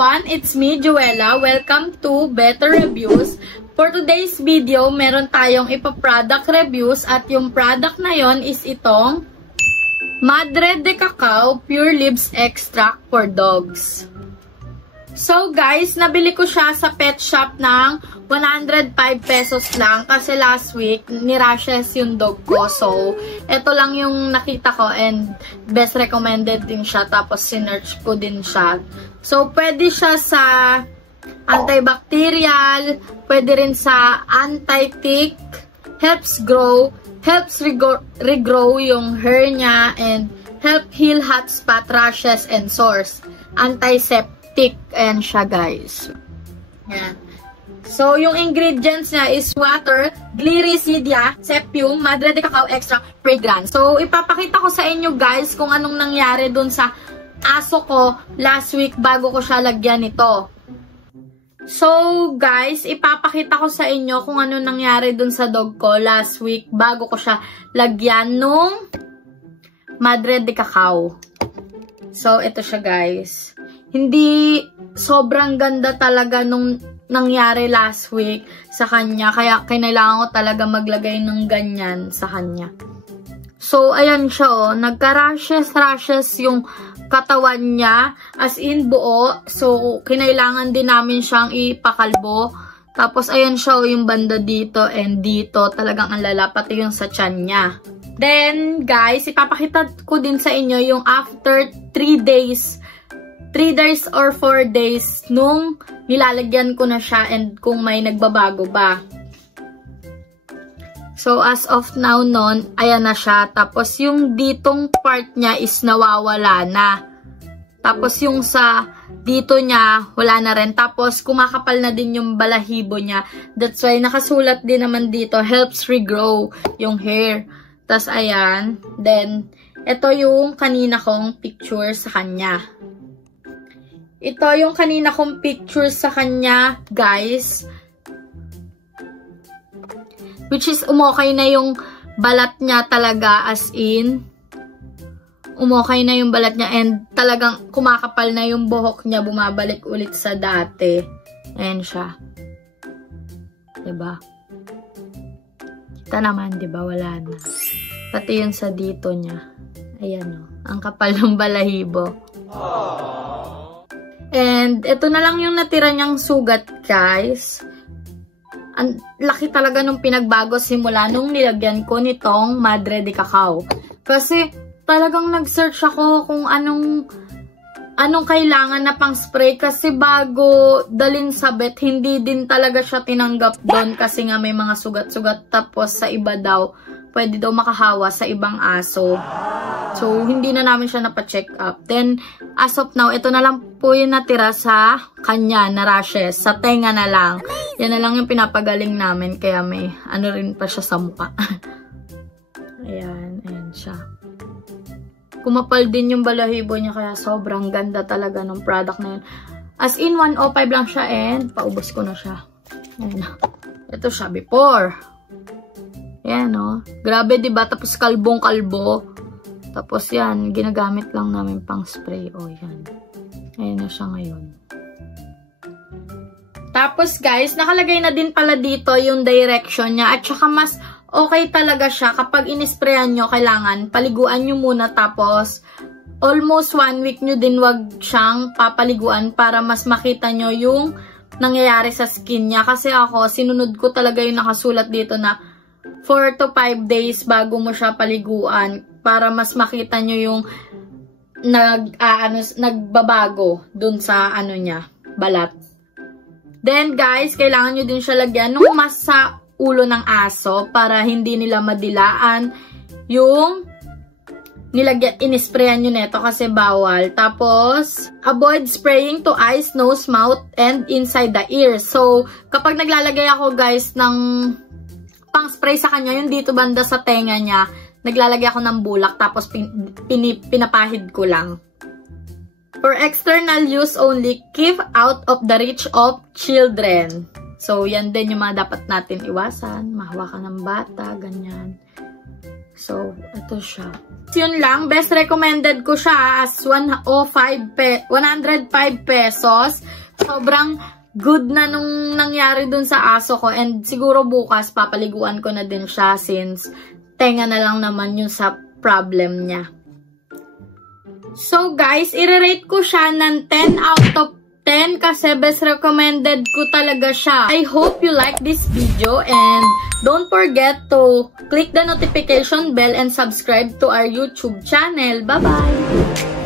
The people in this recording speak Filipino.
everyone! It's me, Joella. Welcome to Better Reviews. For today's video, meron tayong ipa-product reviews at yung product na yon is itong Madre de Cacao Pure Leaves Extract for Dogs. So guys, nabili ko siya sa pet shop ng 105 pesos lang kasi last week ni-rashes yung dog ko. So, ito lang yung nakita ko and best recommended din siya. Tapos, sinearch ko din siya. So, pwede siya sa antibacterial, pwede rin sa anti-tick, helps regrow yung hair niya, and help heal hot spot, rashes, and sores. Antiseptic, ayan siya guys. Yan. So, yung ingredients niya is water, Gliricidia, Sepium, Madre de Cacao Extract, Fragrance. So, ipapakita ko sa inyo guys kung anong nangyari dun sa aso ko last week bago ko siya lagyan nito. So, guys, ipapakita ko sa inyo kung ano nangyari dun sa dog ko last week bago ko siya lagyan nung Madre de Cacao. So, ito siya, guys. Hindi sobrang ganda talaga nung nangyari last week sa kanya. Kaya, kailangan ko talaga maglagay ng ganyan sa kanya. So, ayan siya, oh. Nagka-rashes yung katawan niya, as in buo. So, kinailangan din namin siyang ipakalbo. Tapos, ayan siya, yung banda dito and dito. Talagang ang lala, pati yung sa tiyan niya. Then, guys, ipapakita ko din sa inyo yung after 3 days or 4 days nung nilalagyan ko na siya and kung may nagbabago ba. So, as of now nun, ayan na siya. Tapos, yung ditong part niya is nawawala na. Tapos, yung sa dito niya, wala na rin. Tapos, kumakapal na din yung balahibo niya. That's why, nakasulat din naman dito, helps regrow yung hair. Tapos, ayan. Then, ito yung kanina kong picture sa kanya. Ito yung kanina kong picture sa kanya, guys. Which is, umokay na yung balat niya talaga, as in. Umokay na yung balat niya and talagang kumakapal na yung buhok niya, bumabalik ulit sa dati. Ayan siya. Diba? Kita naman, diba? Wala na. Pati yun sa dito niya. Ayan o. Ang kapal ng balahibo. And, ito na lang yung natira niyang sugat, guys. Ang laki talaga nung pinagbago simula nung nilagyan ko nitong Madre de Cacao. Kasi talagang nag-search ako kung anong kailangan na pang spray. Kasi bago dalin sa vet, hindi din talaga siya tinanggap doon. Kasi nga may mga sugat-sugat. Tapos sa iba daw, pwede daw makahawa sa ibang aso. So, hindi na namin siya napacheck up. Then, as of now, ito na lang po yung natira sa kanya na rashes. Sa tenga na lang. Yan na lang yung pinapagaling namin. Kaya may ano rin pa siya sa mukha. Ayan, ayan siya. Kumapal din yung balahibo niya. Kaya sobrang ganda talaga ng product na yun. As in, 105 lang siya and paubos ko na siya. Ayan. Ito siya before. Ayan, oh. Grabe, diba? Tapos kalbong-kalbo. Tapos yan, ginagamit lang namin pang spray. O, yan. Ayan na siya ngayon. Tapos guys, nakalagay na din pala dito yung direction niya. At saka mas okay talaga siya kapag inisprayan nyo, kailangan paliguan nyo muna. Tapos, almost 1 week nyo din wag siyang papaliguan para mas makita nyo yung nangyayari sa skin niya. Kasi ako, sinunod ko talaga yung nakasulat dito na 4 to 5 days bago mo siya paliguan para mas makita nyo yung nagbabago dun sa ano niya, balat. Then guys, kailangan nyo din siya lagyan nung mas sa ulo ng aso para hindi nila madilaan yung inisprayan nyo neto kasi bawal. Tapos, avoid spraying to eyes, nose, mouth, and inside the ears. So, kapag naglalagay ako guys ng pang spray sa kanya, yung dito banda sa tenga niya, naglalagay ako ng bulak tapos pinapahid ko lang. For external use only, keep out of the reach of children. So, yan din yung mga dapat natin iwasan. Mahawakan ng bata, ganyan. So, ito siya. Yun lang, best recommended ko siya as 105 pesos. Sobrang good na nung nangyari dun sa aso ko. And siguro bukas, papaliguan ko na din siya since tenga na lang naman yun sa problem niya. So guys, i-rate ko siya ng 10 out of 10 kasi best recommended ko talaga siya. I hope you like this video and don't forget to click the notification bell and subscribe to our YouTube channel. Bye-bye!